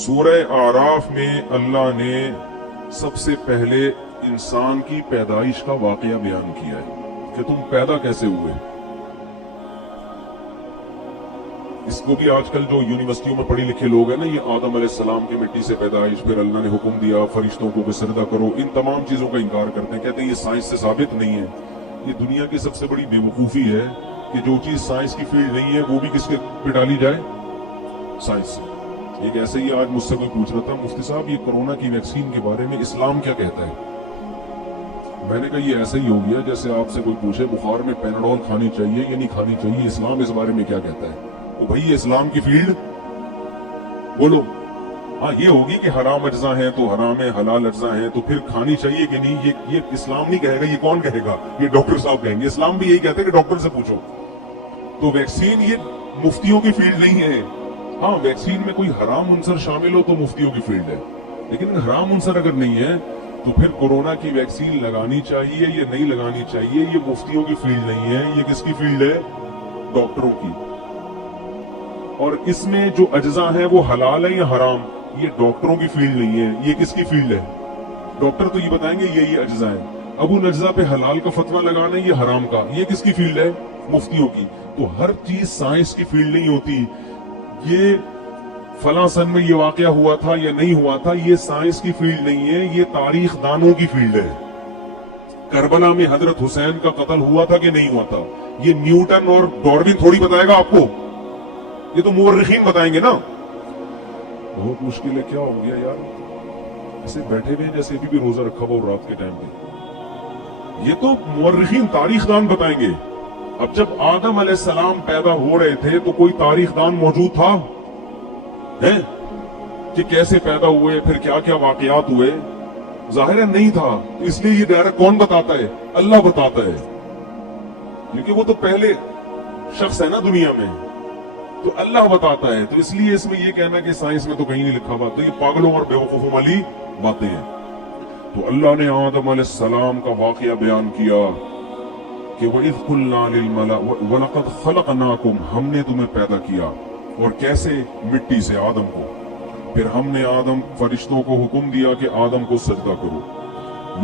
سورہ آراف میں اللہ نے سب سے پہلے انسان کی پیدائش کا واقعہ بیان کیا ہے کہ تم پیدا کیسے ہوئے. اس کو بھی آج کل جو یونیورسٹیوں میں پڑھے لکھے لوگ ہیں نا، یہ آدم علیہ السلام کی مٹی سے پیدائش، پھر اللہ نے حکم دیا فرشتوں کو کہ سجدہ کرو، ان تمام چیزوں کا انکار کرتے ہیں. کہتے ہیں یہ سائنس سے ثابت نہیں ہے. یہ دنیا کی سب سے بڑی بے وقوفی ہے کہ جو چیز سائنس کی فیلڈ نہیں ہے وہ بھی کس کے پہ ڈالی جائے؟ سائنس سے. ایک ایسے ہی آج مجھ سے کوئی پوچھ رہا تھا، مفتی صاحب یہ کورونا کی ویکسین کے بارے میں اسلام کیا کہتا ہے؟ میں نے کہا یہ ایسا ہی ہو گیا جیسے آپ سے کوئی پوچھے بخار میں پیناڈول کھانی چاہیے یا نہیں کھانی چاہیے، اسلام اس بارے میں کیا کہتا ہے؟ وہ بھائی یہ اسلام کی فیلڈ بولو. ہاں یہ ہوگی کہ حرام اجزاء ہیں تو حرام ہے، حلال اجزاء ہیں تو پھر کھانی چاہیے کہ نہیں، یہ اسلام نہیں کہے گا. یہ کون کہے گا؟ یہ ڈاکٹر صاحب کہیں گے. اسلام بھی یہی کہتے ہیں کہ ڈاکٹر سے پوچھو. تو ویکسین یہ مفتیوں کی فیلڈ نہیں ہے. ہاں ویکسین میں کوئی حرام عنصر شامل ہو تو مفتیوں کی فیلڈ ہے، لیکن حرام عنصر اگر نہیں ہے تو پھر کورونا کی ویکسین لگانی چاہیے یا نہیں لگانی چاہیے، یہ مفتیوں کی فیلڈ نہیں ہے. یہ کس کی فیلڈ ہے؟ ڈاکٹروں کی. اور اس میں جو اجزاء ہیں وہ حلال ہے یا حرام، یہ ڈاکٹروں کی فیلڈ نہیں ہے. یہ کس کی فیلڈ ہے؟ ڈاکٹر تو یہ بتائیں گے یہ اجزاء ہیں. اب ان اجزاء پہ حلال کا فتویٰ لگانا یہ حرام کا، یہ کس کی فیلڈ ہے؟ مفتیوں کی. تو ہر چیز سائنس کی فیلڈ نہیں ہوتی. یہ فلاں سن میں یہ واقعہ ہوا تھا یا نہیں ہوا تھا، یہ سائنس کی فیلڈ نہیں ہے، یہ تاریخ دانوں کی فیلڈ ہے. کربلا میں حضرت حسین کا قتل ہوا تھا کہ نہیں ہوا تھا، یہ نیوٹن اور ڈاروین تھوڑی بتائے گا آپ کو، یہ تو مورخین بتائیں گے نا. بہت مشکل ہے. کیا ہو گیا یار، ایسے بیٹھے ہوئے جیسے ابھی بھی روزہ رکھا ہوا رات کے ٹائم پہ. یہ تو مورخین تاریخ دان بتائیں گے. اب جب آدم علیہ السلام پیدا ہو رہے تھے تو کوئی تاریخ دان موجود تھا ہے کہ کیسے پیدا ہوئے، پھر کیا کیا واقعات ہوئے؟ ظاہر ہے نہیں تھا. اس لیے یہ ڈائریکٹ کون بتاتا ہے؟ اللہ بتاتا ہے، کیونکہ وہ تو پہلے شخص ہے نا دنیا میں، تو اللہ بتاتا ہے. تو اس لیے اس میں یہ کہنا کہ سائنس میں تو کہیں نہیں لکھا ہوا، تو یہ پاگلوں اور بیوقوفوں والی باتیں ہیں. تو اللہ نے آدم علیہ السلام کا واقعہ بیان کیا کہ وَإِذْ قُلْنَا لِلْمَلَائِكَةِ وَلَقَدْ خَلَقْنَاكُمْ، ہم نے تمہیں پیدا کیا. اور کیسے؟ مٹی سے، آدم کو. پھر ہم نے آدم فرشتوں کو حکم دیا کہ آدم کو سجدہ کرو.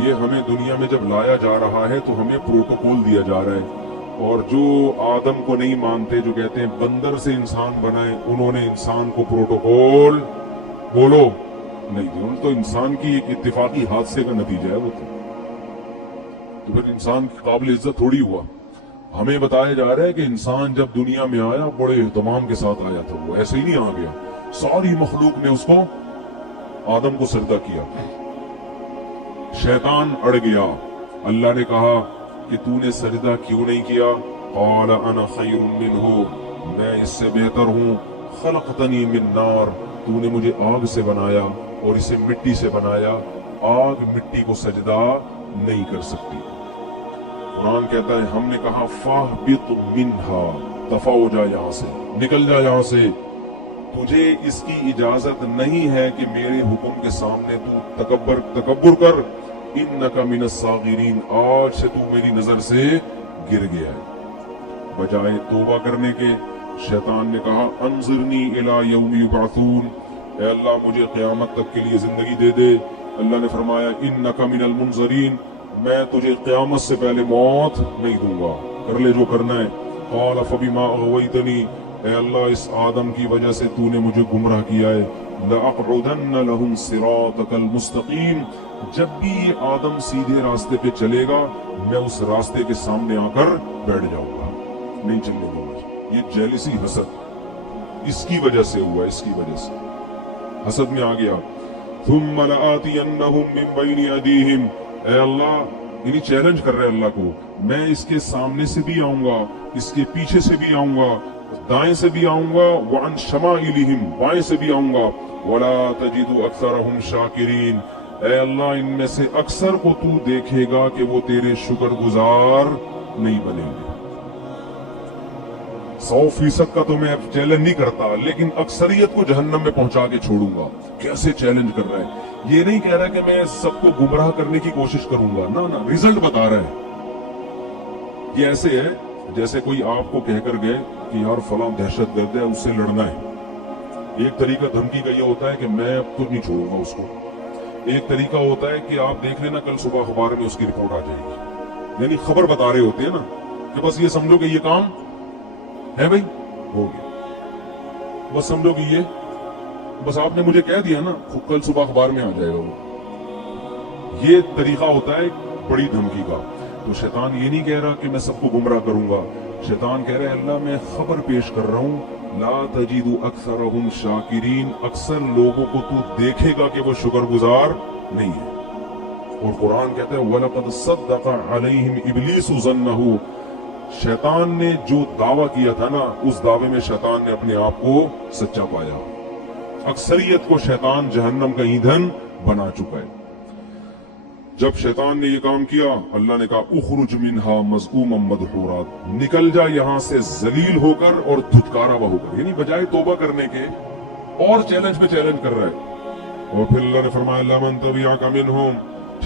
یہ ہمیں دنیا میں جب لایا جا رہا ہے تو ہمیں پروٹوکول دیا جا رہا ہے. اور جو آدم کو نہیں مانتے، جو کہتے ہیں بندر سے انسان بنائے، انہوں نے انسان کو پروٹوکول بولو نہیں دیا. تو انسان کی ایک اتفاقی حادثے کا نتیجہ ہے وہ. تو پھر انسان کی قابل عزت تھوڑی ہوا. ہمیں بتایا جا رہا ہے کہ انسان جب دنیا میں آیا بڑے اہتمام کے ساتھ آیا تھا، وہ ایسے ہی نہیں آ گیا. ساری مخلوق نے اس کو، آدم کو سجدہ کیا. شیطان اڑ گیا. اللہ نے کہا کہ تو نے سجدہ کیوں نہیں کیا؟ قال انا خیر منہ، میں اس سے بہتر ہوں. خلقتنی من نار، تو نے مجھے آگ سے بنایا اور اسے مٹی سے بنایا. آگ مٹی کو سجدہ نہیں کر سکتی. قرآن کہتا ہے ہم نے کہا فاہبط منہا، دفع ہو جا یہاں سے، نکل جا یہاں سے. تجھے اس کی اجازت نہیں ہے کہ میرے حکم کے سامنے تو تکبر کر. انک من الصاغرین، آج سے تو میری نظر سے گر گیا ہے. بجائے توبہ کرنے کے شیطان نے کہا انظرنی الی یوم یبعثون، اے اللہ مجھے قیامت تک کے لیے زندگی دے دے. اللہ نے فرمایا انک من المنظرین، میں تجھے قیامت سے پہلے موت نہیں دوں گا، کر لے جو کرنا ہے. قال فبما اغویتنی، اے اللہ اس آدم کی وجہ سے تو نے مجھے گمراہ کیا ہے. لأقعدن لهم صراطك المستقیم، جب بھی یہ آدم سیدھے راستے پہ چلے گا میں اس راستے کے سامنے آ کر بیٹھ جاؤں گا، نہیں چلنے دوں گا. یہ جیلسی، حسد اس کی وجہ سے ہوا، اس کی وجہ سے حسد میں آ گیا. ثم لآتینہم من بین ایدیہم، اے اللہ یعنی چیلنج کر رہے اللہ کو، میں اس کے سامنے سے بھی آؤں گا، اس کے پیچھے سے بھی آؤں گا، دائیں سے بھی آؤں گا، وعن شمائلہم، بائیں سے بھی آؤں گا. ولا تجد اکثرہم شاکرین، اے اللہ ان میں سے اکثر کو تو دیکھے گا کہ وہ تیرے شکر گزار نہیں بنیں گے. 100% کا تو میں اب چیلنج نہیں کرتا، لیکن اکثریت کو جہنم میں پہنچا کے چھوڑوں گا. کیسے چیلنج کر رہا ہے؟ یہ نہیں کہہ رہا کہ میں سب کو گمراہ کرنے کی کوشش کروں گا، نہ ریزلٹ بتا رہا ہے. یہ ایسے ہے جیسے کوئی آپ کو کہہ کر گئے کہ یار فلاں دہشت گرد ہے، اس سے لڑنا ہے. ایک طریقہ دھمکی کا یہ ہوتا ہے کہ میں اب تو نہیں چھوڑوں گا اس کو. ایک طریقہ ہوتا ہے کہ آپ دیکھ لینا کل صبح اخبار میں اس کی رپورٹ آ جائے گی. یعنی خبر بتا رہے ہوتے ہیں نا کہ بس یہ سمجھو کہ یہ کام ہے بھائی ہو گیا, بس سمجھو کہ یہ بس آپ نے مجھے کہہ دیا نا کل صبح اخبار میں آ جائے گا وہ. یہ طریقہ ہوتا ہے بڑی دھمکی کا. تو شیطان یہ نہیں کہہ رہا کہ میں سب کو گمراہ کروں گا. شیطان کہہ رہا ہے اللہ میں خبر پیش کر رہا ہوں لا تجد اکثرهم شاکرین, اکثر لوگوں کو تو دیکھے گا کہ وہ شکر گزار نہیں ہے. اور قرآن کہتا ہے وَلَقَدْ صَدَّقَ عَلَيْهِمْ إِبْلِيسُ ظَنَّهُ, شیطان نے جو دعویٰ کیا تھا نا اس دعوے میں شیطان نے اپنے آپ کو سچا پایا. اکثریت کو شیطان جہنم کا ایندھن بنا چکا ہے. جب شیطان نے یہ کام کیا اللہ نے کہا اخرج منہا مذءوما مدحورا, نکل جا یہاں سے ذلیل ہو کر اور دھتکارا ہوا ہو کر. یعنی بجائے توبہ کرنے کے اور چیلنج پہ چیلنج کر رہا ہے. اور پھر اللہ نے فرمایا لمن تبعک منہم,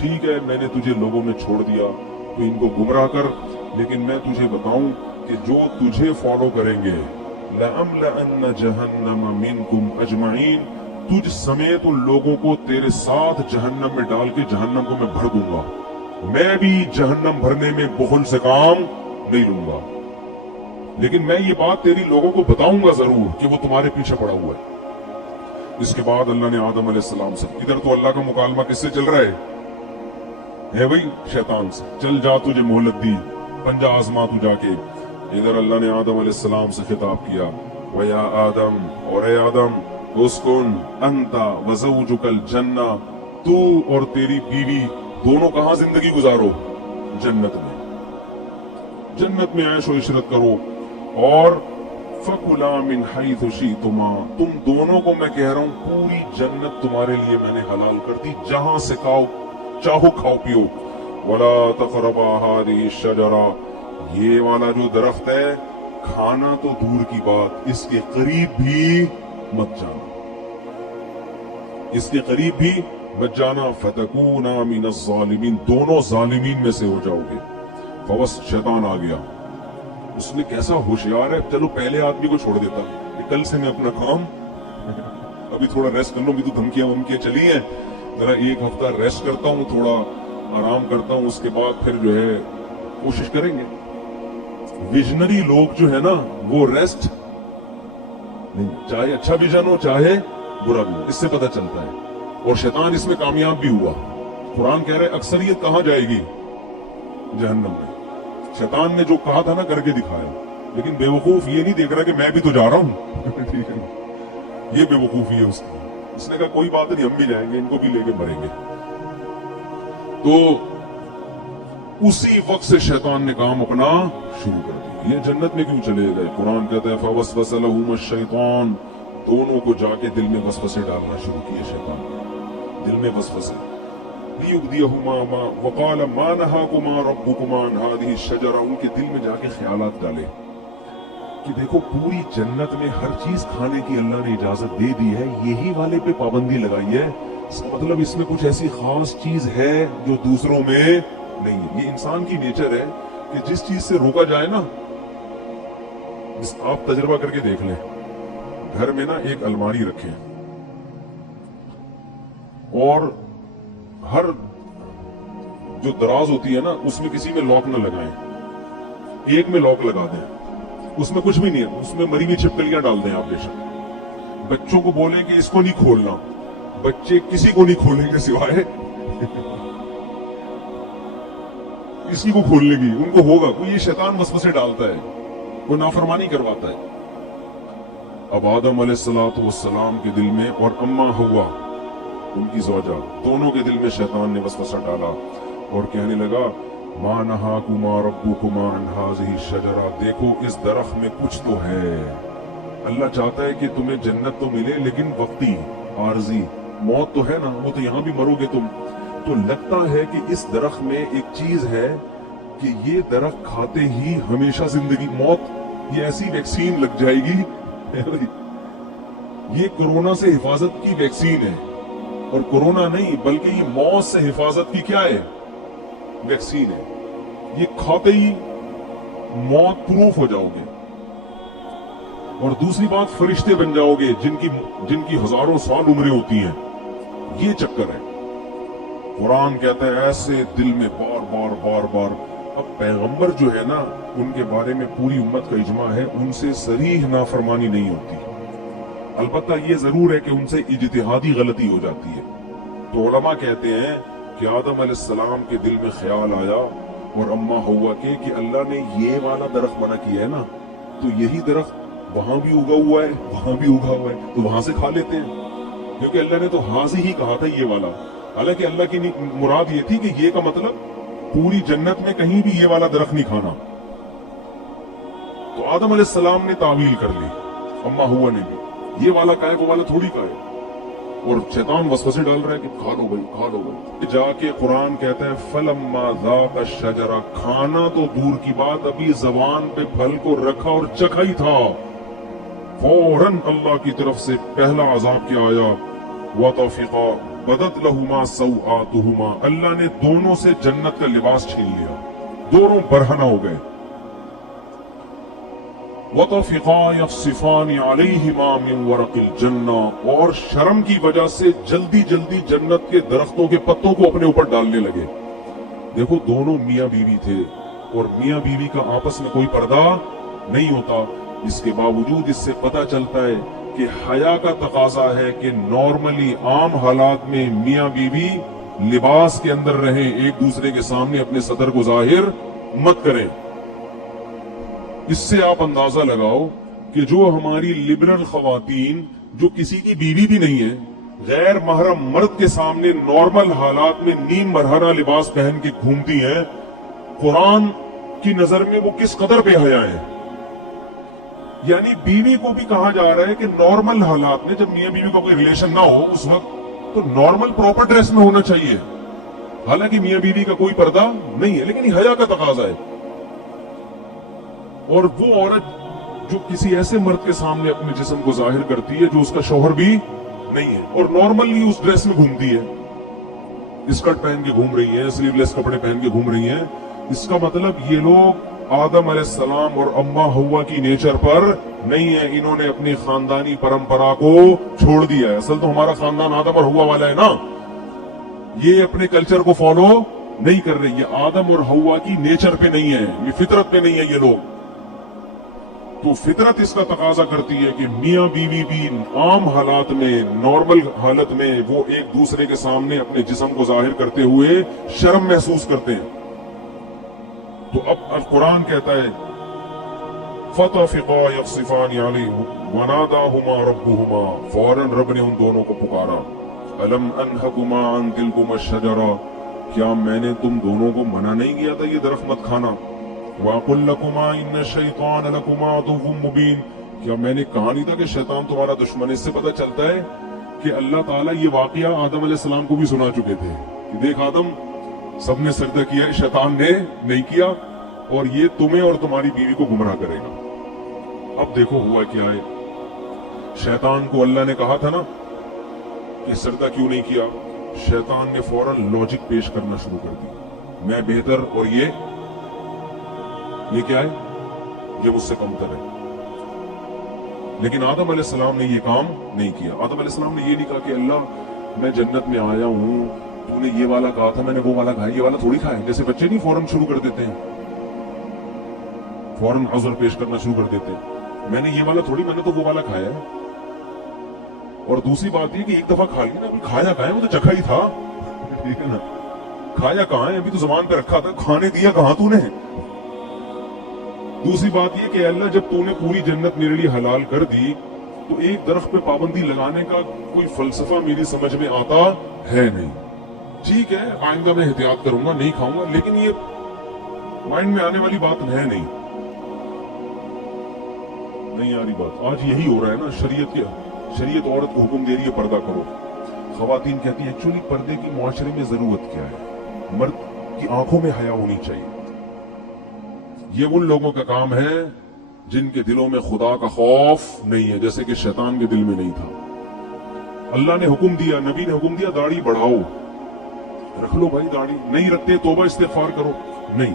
ٹھیک ہے میں نے تجھے لوگوں میں چھوڑ دیا تو ان کو گمراہ کر, لیکن میں تجھے بتاؤں کہ جو تجھے فالو کریں گے لَأَمْلَأَنَّ جَهَنَّمَ مِنْكُمْ أَجْمَعِينَ, تجھ سمیت ان لوگوں کو تیرے ساتھ جہنم میں ڈال کے جہنم کو میں بھر دوں گا. میں بھی جہنم بھرنے میں بخل سے کام نہیں لوں گا, لیکن میں یہ بات تیری لوگوں کو بتاؤں گا ضرور کہ وہ تمہارے پیچھے پڑا ہوا ہے. اس کے بعد اللہ نے آدم علیہ السلام سے, ادھر تو اللہ کا مکالمہ کس سے چل رہا ہے بھائی شیطان سے, چل جا تجھے مہلت دی پنجہ آزما تو جا کے. ادھر اللہ نے آدم علیہ السلام سے خطاب کیا وَيَا آدم, اور اے آدم اسکن انت وزوجک الجنہ, تو اور تیری بیوی دونوں کہاں زندگی گزارو جنت میں. جنت میں عیش و عشرت کرو. اور فَكُلَا مِنْ حَيْثُ شِئْتُمَا, تم دونوں کو میں کہہ رہا ہوں پوری جنت تمہارے لیے میں نے حلال کر دی, جہاں سے چاہو کھاؤ پیو. وَلَا تَقْرَبَا هَٰذِهِ الشَّجَرَةَ, یہ والا جو درخت ہے کھانا تو دور کی بات اس کے قریب بھی مت جانا, اس کے قریب بھی مت جانا. فَتَكُونَا مِنَ الظَّالِمِينَ, دونوں ظالمین میں سے ہو جاؤ گے. فبس شیطان آ گیا, اس نے کیسا ہوشیار ہے, چلو پہلے آدمی کو چھوڑ دیتا کہ کل سے میں اپنا کام ابھی تھوڑا ریسٹ کر لوں, بھی تو دھمکیاں چلی ہیں, ذرا ایک ہفتہ ریسٹ کرتا ہوں, تھوڑا آرام کرتا ہوں, اس کے بعد پھر جو ہے کوشش کریں گے. ویژنری لوگ جو ہے نا وہ ریسٹ نہیں, چاہے اچھا ویژن ہو چاہے برا بھی ہو, اس سے پتہ چلتا ہے. اور شیطان اس میں کامیاب بھی ہوا. قرآن کہہ رہے اکثریت کہاں جائے گی جہنم میں. شیطان نے جو کہا تھا نا کر کے دکھایا, لیکن بے وقوف یہ نہیں دیکھ رہا کہ میں بھی تو جا رہا ہوں ٹھیک ہے, یہ بے وقوفی ہے اس کی. اس نے کہا کوئی بات نہیں ہم بھی جائیں گے, ان کو بھی لے کے مریں گے. تو اسی وقت سے شیطان نے کام اپنا شروع کر دیا. یہ جنت میں کیوں چلے گئے؟ قرآن کہتا ہے فوسوس لہما الشیطان, دونوں کو جا کے دل میں وسوسے ڈالنا شروع کیے شیطان, دل میں وسوسے. لیبدیہما وقال ما نہاکما ربکما عن ہذہ الشجرہ, ان کے دل میں جا کے خیالات ڈالے کہ دیکھو پوری جنت میں ہر چیز کھانے کی اللہ نے اجازت دے دی ہے, یہی والے پہ پابندی لگائی ہے, اس کا مطلب اس میں کچھ ایسی خاص چیز ہے جو دوسروں میں نہیں ہے. یہ انسان کی نیچر ہے کہ جس چیز سے روکا جائے نا, آپ تجربہ کر کے دیکھ لیں, گھر میں نا ایک الماری رکھیں اور ہر جو دراز ہوتی ہے نا اس میں کسی میں لاک نہ لگائیں, ایک میں لاک لگا دیں, اس میں کچھ بھی نہیں ہے, اس میں مری ہوئی چھپکلیاں ڈال دیں. آپ بے شک بچوں کو بولیں کہ اس کو نہیں کھولنا, بچے کسی کو نہیں کھولیں گے سوائے کسی کو کھولنے کی, ان کو ہوگا کوئی. یہ شیطان وسوسے ڈالتا ہے, وہ نافرمانی کرواتا ہے. اب آدم علیہ السلام کے دل میں اور اما ہوا ان کی زوجہ, دونوں کے دل میں شیطان نے وسوسہ ڈالا اور کہنے لگا ما نہاکما ربکما عن ہذہ الشجرہ, دیکھو اس درخت میں کچھ تو ہے. اللہ چاہتا ہے کہ تمہیں جنت تو ملے لیکن وقتی, عارضی, موت تو ہے نا, وہ تو یہاں بھی مرو گے تم. تو لگتا ہے کہ اس درخت میں ایک چیز ہے کہ یہ درخت کھاتے ہی ہمیشہ زندگی, موت, یہ ایسی ویکسین لگ جائے گی, یہ کورونا سے حفاظت کی ویکسین ہے. اور کورونا نہیں بلکہ یہ موت سے حفاظت کی کیا ہے, ویکسین ہے. یہ کھاتے ہی موت پروف ہو جاؤ گے. اور دوسری بات فرشتے بن جاؤ گے جن کی ہزاروں سال عمریں ہوتی ہیں. یہ چکر ہے. قرآن کہتا ہے ایسے دل میں بار بار بار بار. اب پیغمبر جو ہے نا ان کے بارے میں پوری امت کا اجماع ہے ان سے صریح نافرمانی نہیں ہوتی. البتہ یہ ضرور ہے کہ ان سے اجتہادی غلطی ہو جاتی ہے. تو علماء کہتے ہیں کہ آدم علیہ السلام کے دل میں خیال آیا اور اما ہوا کہ اللہ نے یہ والا درخت منع کیا ہے نا تو یہی درخت وہاں بھی اگا ہوا ہے وہاں بھی اگا ہوا ہے تو وہاں سے کھا لیتے ہیں, کیونکہ اللہ نے تو حاضی ہی کہا تھا یہ والا. حالانکہ اللہ کی مراد یہ تھی کہ یہ کا مطلب پوری جنت میں کہیں بھی یہ والا درخت نہیں کھانا. تو آدم علیہ السلام نے تعویل کر لی, اما ہوا نے بھی, یہ والا کا ہے وہ والا تھوڑی کا ہے. اور شیطان وسوسے ڈال رہا ہے کہ کھا لو بھائی کھا لو بھائی. جا کے قرآن کہتا ہے فلما ذاق الشجرہ, کھانا تو دور کی بات ابھی زبان پہ پھل کو رکھا اور چکھا ہی تھا فوراً اللہ کی طرف سے پہلا عذاب کیا آیا, وطفقا بدت لہما سوآتہما, اللہ نے دونوں سے جنت کا لباس چھین لیا, دونوں برہنہ ہو گئے. وطفقا یخصفان علیہما من ورق الجنہ, اور شرم کی وجہ سے جلدی جلدی جنت کے درختوں کے پتوں کو اپنے اوپر ڈالنے لگے. دیکھو دونوں میاں بیوی تھے اور میاں بیوی کا آپس میں کوئی پردہ نہیں ہوتا. اس کے باوجود اس سے پتہ چلتا ہے کہ حیا کا تقاضا ہے کہ نارملی عام حالات میں میاں بیوی لباس کے اندر رہیں, ایک دوسرے کے سامنے اپنے صدر کو ظاہر مت کریں. اس سے آپ اندازہ لگاؤ کہ جو ہماری لبرل خواتین جو کسی کی بیوی بھی نہیں ہے, غیر محرم مرد کے سامنے نارمل حالات میں نیم مرہنہ لباس پہن کے گھومتی ہیں, قرآن کی نظر میں وہ کس قدر بے حیا ہے. یعنی بیوی کو بھی کہا جا رہا ہے کہ نارمل حالات میں جب میاں بیوی کا کوئی ریلیشن نہ ہو اس وقت تو نارمل پراپر ڈریس میں ہونا چاہیے. حالانکہ میاں بیوی کا کوئی پردہ نہیں ہے لیکن حیا کا تقاضا ہے. اور وہ عورت جو کسی ایسے مرد کے سامنے اپنے جسم کو ظاہر کرتی ہے جو اس کا شوہر بھی نہیں ہے اور نارملی اس ڈریس میں گھومتی ہے, اسکرٹ پہن کے گھوم رہی ہے, سلیو لیس کپڑے پہن کے گھوم رہی ہیں, اس کا مطلب یہ لوگ آدم علیہ السلام اور اما ہوا کی نیچر پر نہیں ہے, انہوں نے اپنی خاندانی پرمپرا کو چھوڑ دیا ہے. اصل تو ہمارا خاندان آدم اور ہوا والا ہے نا, یہ اپنے کلچر کو فالو نہیں کر رہی. یہ آدم اور ہوا کی نیچر پہ نہیں ہے, یہ فطرت پہ نہیں ہے یہ لوگ. تو فطرت اس کا تقاضا کرتی ہے کہ میاں بیوی بھی عام حالات میں نارمل حالت میں وہ ایک دوسرے کے سامنے اپنے جسم کو ظاہر کرتے ہوئے شرم محسوس کرتے ہیں. تو اب قرآن کہتا ہے فطفقا یخصفان علیہما وناداہما ربہما, فوراً رب نے ان دونوں کو پکارا, الم انہکما عن تلکما الشجرہ, کیا میں نے تم دونوں کو منع نہیں کیا تھا یہ درخت مت کھانا. وَقُلْ لَكُمَا إِنَّ الشَّيْطَانَ لَكُمَا عَدُوٌّ مُبِينٌ, کیا میں نے کہا نہیں تھا کہ شیطان تمہارا دشمن ہے. اس سے پتہ چلتا ہے کہ اللہ تعالیٰ یہ واقعہ آدم علیہ السلام کو بھی سنا چکے تھے کہ دیکھ آدم سب نے سجدہ کیا ہے, شیطان نے نہیں کیا, اور یہ تمہیں اور تمہاری بیوی کو گمراہ کرے گا. اب دیکھو ہوا کیا ہے, شیطان کو اللہ نے کہا تھا نا کہ سجدہ کیوں نہیں کیا, شیطان نے فوراً لاجک پیش کرنا شروع کر دی, میں بہتر اور یہ کیا ہے, یہ مجھ سے کمتر ہے. لیکن آدم علیہ السلام نے یہ کام نہیں کیا. آدم علیہ السلام نے یہ نہیں کہا کہ اللہ میں جنت میں آیا ہوں, تو نے یہ والا کہا تھا میں نے وہ والا کھایا, یہ والا تھوڑی کھایا. جیسے بچے نہیں فوراً شروع کر دیتے ہیں, فوراً عذر پیش کرنا شروع کر دیتے ہیں, میں نے یہ والا تھوڑی, میں نے تو وہ والا کھایا ہے. اور دوسری بات یہ کہ ایک دفعہ کھا لیا نا, کھایا کہاں ہے, وہ تو چکھا ہی تھا, ٹھیک ہے نا, کھایا کہاں ہے, ابھی تو زبان پہ رکھا تھا, کھانے دیا کہاں تو نے. دوسری بات یہ کہ اللہ جب تو نے پوری جنت میرے لیے حلال کر دی تو ایک درخت پہ پابندی لگانے کا کوئی فلسفہ میری سمجھ میں آتا ہے نہیں. ٹھیک ہے آئندہ میں احتیاط کروں گا, نہیں کھاؤں گا, لیکن یہ مائنڈ میں آنے والی بات ہے نہیں آ رہی بات. آج یہی ہو رہا ہے نا, شریعت عورت کو حکم دے رہی ہے پردہ کرو. خواتین کہتی ہیں ایکچولی پردے کی معاشرے میں ضرورت کیا ہے, مرد کی آنکھوں میں حیا ہونی چاہیے. یہ ان لوگوں کا کام ہے جن کے دلوں میں خدا کا خوف نہیں ہے, جیسے کہ شیطان کے دل میں نہیں تھا. اللہ نے حکم دیا, نبی نے حکم دیا داڑھی بڑھاؤ, رکھ لو بھائی داڑھی, نہیں رکھتے توبہ استغفار کرو, نہیں.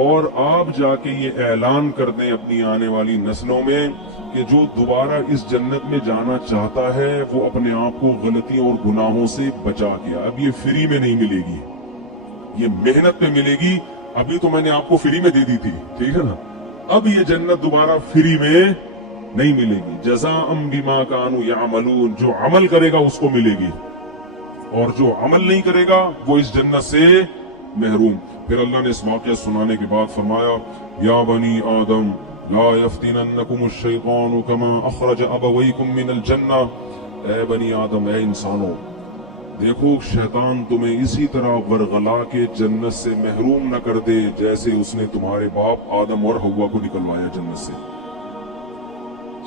اور آپ جا کے یہ اعلان کر دیں اپنی آنے والی نسلوں میں کہ جو دوبارہ اس جنت میں جانا چاہتا ہے وہ اپنے آپ کو غلطیوں اور گناہوں سے بچا کے، اب یہ فری میں نہیں ملے گی، یہ محنت پہ ملے گی۔ ابھی تو میں نے آپ کو فری میں دے دی تھی، ٹھیک ہے نا، اب یہ جنت دوبارہ فری میں نہیں ملے گی۔ جزاء بما کانوا یعملون، جو عمل کرے گا اس کو ملے گی، اور جو عمل نہیں کرے گا وہ اس جنت سے محروم۔ پھر اللہ نے اس واقعہ سنانے کے بعد فرمایا یا بنی آدم لا یفتننکم الشیطان کما اخرج ابویکم من الجنہ، اے بنی آدم، اے انسانوں، دیکھو شیطان تمہیں اسی طرح ورغلا کے جنت سے محروم نہ کر دے جیسے اس نے تمہارے باپ آدم اور حوا کو نکلوایا جنت سے۔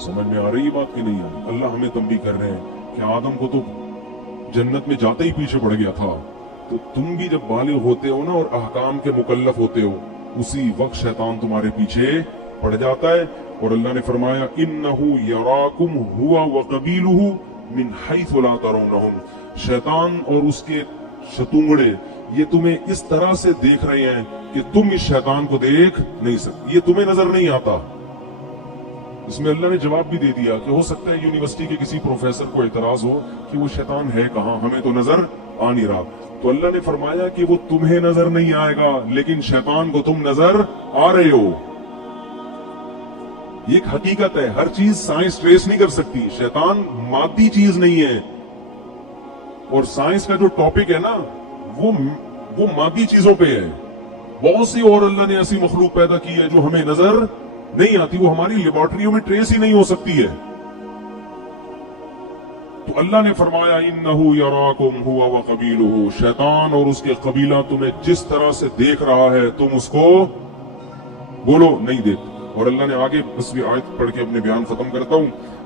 سمجھ میں آ رہی بات کہ نہیں آ رہی؟ اللہ ہمیں تنبیہ کر رہے ہیں کہ آدم کو تو جنت میں جاتے ہی پیچھے پڑ گیا تھا، تو تم بھی جب بالغ ہوتے ہو نا اور احکام کے مکلف ہوتے ہو، اسی وقت شیطان تمہارے پیچھے پڑ جاتا ہے۔ اور اللہ نے فرمایا انہ یراکم ہوا وقبیلہ من حیث لا ترونہم، شیطان اور اس کے شتونگڑے یہ تمہیں اس طرح سے دیکھ رہے ہیں کہ تم اس شیطان کو دیکھ نہیں سکتے، یہ تمہیں نظر نہیں آتا۔ اس میں اللہ نے جواب بھی دے دیا کہ ہو سکتا ہے یونیورسٹی کے کسی پروفیسر کو اعتراض ہو کہ وہ شیطان ہے کہاں، ہمیں تو نظر آ نہیں رہا، تو اللہ نے فرمایا کہ وہ تمہیں نظر نہیں آئے گا لیکن شیطان کو تم نظر آ رہے ہو۔ یہ ایک حقیقت ہے، ہر چیز سائنس ٹریس نہیں کر سکتی، شیطان مادی چیز نہیں ہے، اور سائنس کا جو ٹاپک ہے نا وہ مادی چیزوں پہ ہے۔ بہت سی اور اللہ نے ایسی مخلوق پیدا کی ہے جو ہمیں نظر نہیں آتی، وہ ہماری لیبارٹریوں میں ٹریس ہی نہیں ہو سکتی ہے۔ تو اللہ نے فرمایا انہ یراکم ہوا وقبیلہ، شیطان اور اس کے قبیلہ تمہیں جس طرح سے دیکھ رہا ہے تم اس کو بولو نہیں دیکھ۔ اور اللہ نے آگے بس بھی آیت پڑھ کے اپنے بیان ختم کرتا ہوں،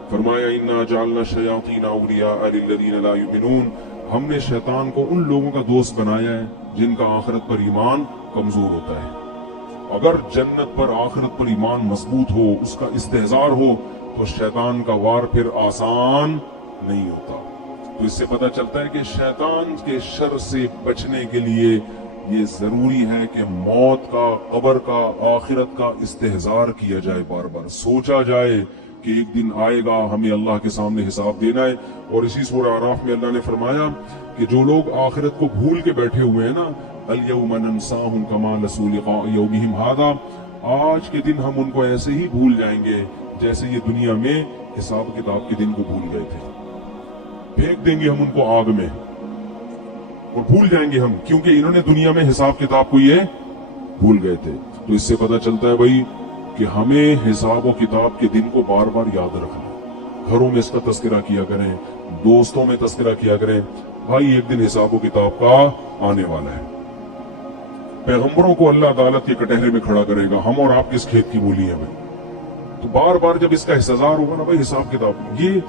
فرمایا انا جعلنا الشیاطین اولیاء للذین لا یؤمنون، ہم نے شیطان کو ان لوگوں کا دوست بنایا ہے جن کا آخرت پر ایمان کمزور ہوتا ہے۔ اگر جنت پر آخرت پر ایمان مضبوط ہو، اس کا استحضار ہو، تو شیطان کا وار پھر آسان نہیں ہوتا۔ تو اس سے پتہ چلتا ہے کہ شیطان کے شر سے بچنے کے لیے یہ ضروری ہے کہ موت کا، قبر کا، آخرت کا استحضار کیا جائے، بار بار سوچا جائے کہ ایک دن آئے گا، ہمیں اللہ کے سامنے حساب دینا ہے۔ اور اسی سورہ اعراف میں اللہ نے فرمایا کہ جو لوگ آخرت کو بھول کے بیٹھے ہوئے ہیں نا، الیوم ننساہم کما نسوا لقاء یومہم ھذا، آج کے دن ہم ان کو ایسے ہی بھول جائیں گے جیسے یہ دنیا میں حساب کتاب کے دن کو بھول گئے تھے۔ پھینک دیں گے ہم ان کو آگ میں اور بھول جائیں گے ہم، کیونکہ انہوں نے دنیا میں حساب کتاب کو یہ بھول گئے تھے۔ تو اس سے پتہ چلتا ہے بھائی کہ ہمیں حساب و کتاب کے دن کو بار بار یاد رکھنا، گھروں میں اس کا تذکرہ کیا کریں، دوستوں میں تذکرہ کیا کریں، بھائی ایک دن حساب و کتاب کا آنے والا ہے۔ پیغمبروں کو اللہ عدالت کے کٹہرے میں کھڑا کرے گا، ہم اور آپ کس کھیت کی بولی ہیں بھائی؟ تو بار بار جب اس کا استحضار ہوگا نا بھائی حساب کتاب، یہ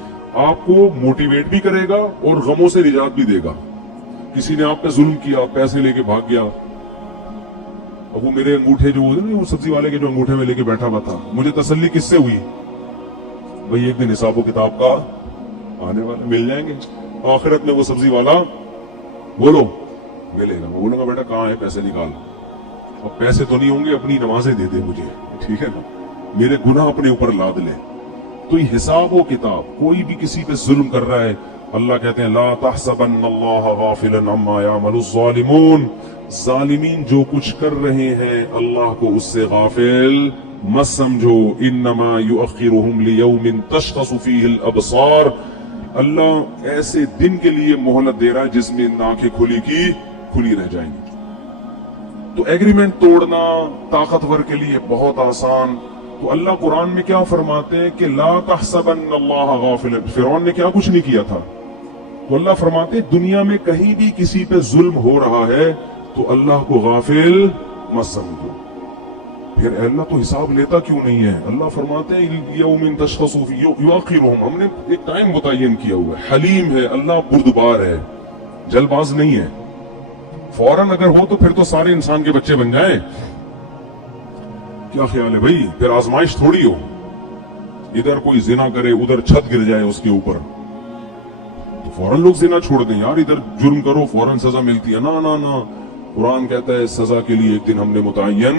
آپ کو موٹیویٹ بھی کرے گا اور غموں سے نجات بھی دے گا۔ کسی نے آپ پہ ظلم کیا، پیسے لے کے بھاگ گیا، اب وہ میرے انگوٹھے جو وہ سبزی والے کے جو انگوٹھے میں لے کے بیٹھا ہوا تھا، مجھے تسلی کس سے ہوئی؟ بھائی ایک دن حساب و کتاب کا آنے والا، مل جائیں گے آخرت میں وہ سبزی والا، بولو ملے گا۔ میں بولوں گا بیٹا کہاں ہے، پیسے نکال۔ اب پیسے تو نہیں ہوں گے، اپنی نمازیں دے دے مجھے، ٹھیک ہے نا، میرے گناہ اپنے اوپر لاد لے۔ تو یہ حساب و کتاب، کوئی بھی کسی پہ ظلم کر رہا ہے، اللہ کہتے ہیں لا تحسبن اللہ غافلا عما یعمل الظالمون، ظالمین جو کچھ کر رہے ہیں اللہ کو اس سے غافل مت سمجھو، انما یؤخرهم لیوم تشخص فیہ الابصار، اللہ ایسے دن کے لیے مہلت دے رہا ہے جس میں آنکھیں کھلی کی کھلی رہ جائیں گی۔ تو ایگریمنٹ توڑنا طاقتور کے لیے بہت آسان۔ تو اللہ قرآن میں کیا فرماتے ہیں کہ لا تحسبن اللہ غافلا، فرعون نے کیا کچھ نہیں کیا تھا، تو اللہ فرماتے ہیں دنیا میں کہیں بھی کسی پہ ظلم ہو رہا ہے تو اللہ کو غافل مت سمجھو۔ پھر اے اللہ تو حساب لیتا کیوں نہیں ہے؟ اللہ فرماتے ہیں یوم تشخص فیہ یؤخرهم، ہم نے ایک ٹائم متعین کیا ہوا ہے، حلیم ہے اللہ، بردبار ہے، جلد باز نہیں ہے۔ فوراً اگر ہو تو پھر تو سارے انسان کے بچے بن جائیں۔ کیا خیال ہے بھائی؟ پھر آزمائش تھوڑی ہو، ادھر کوئی زنا کرے ادھر چھت گر جائے اس کے اوپر، تو فوراً لوگ زنا چھوڑ دیں، یار ادھر جرم کرو فوراً سزا ملتی ہے۔ نا نا نا، قرآن کہتا ہے سزا کے لیے ایک دن ہم نے متعین